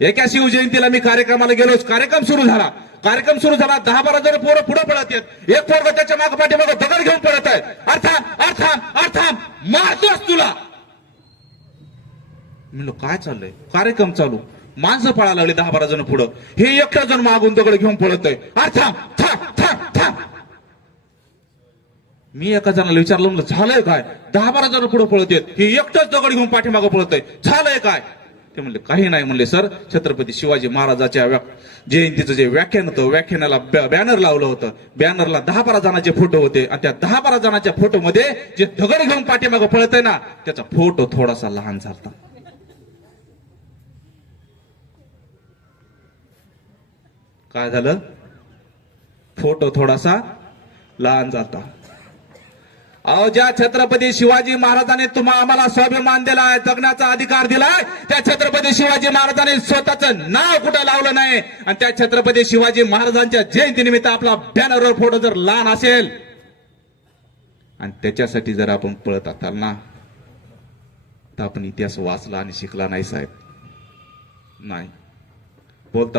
एका शिवजयंतीला मी कार्यक्रमाला गेलो, कार्यक्रम सुरू झाला 10-12 जण पोरं पुढे पळत आहेत, एक पोरग त्याच्या मागे पाठीमागे दगड घेऊन पळत आहे, अर्थाम मारतोस तुला. म्हणलो काय चाललंय, कार्यक्रम चालू, माणसं पळायला लागली 10-12 जण पुढं, हे एकटा जण मागून दगड घेऊन पळत आहे, थांब. मी एका जणाला विचारलं, म्हणलं झालंय काय, 10-12 जण पुढे पळत आहेत, हे एकटाच दगड घेऊन पाठीमागं पळत आहे, झालंय काय. ते म्हणले काही नाही. म्हणले सर, छत्रपती शिवाजी महाराजाच्या जयंतीचं जे व्याख्यान होतं, व्याख्यानाला बॅनर लावलं होतं, बॅनरला 10-12 जणांचे फोटो होते, आणि त्या 10-12 जणांच्या फोटो मध्ये जे दगड घेऊन पाठीमागं पळत आहे ना, त्याचा फोटो थोडासा लहान झाला. काय झालं, फोटो थोडासा लहान झाला. अहो, ज्या छत्रपती शिवाजी महाराजांनी आम्हाला स्वाभिमान दिलाय, जगण्याचा अधिकार दिलाय, त्या छत्रपती शिवाजी महाराजांनी स्वतःचं नाव कुठं लावलं नाही, आणि त्या छत्रपती शिवाजी महाराजांच्या जयंतीनिमित्त आपला बॅनरवर फोटो जर लहान असेल आणि त्याच्यासाठी जर आपण पळत असाल ना, तर आपण इतिहास वाचला आणि शिकला नाही साहेब. नाही बोलता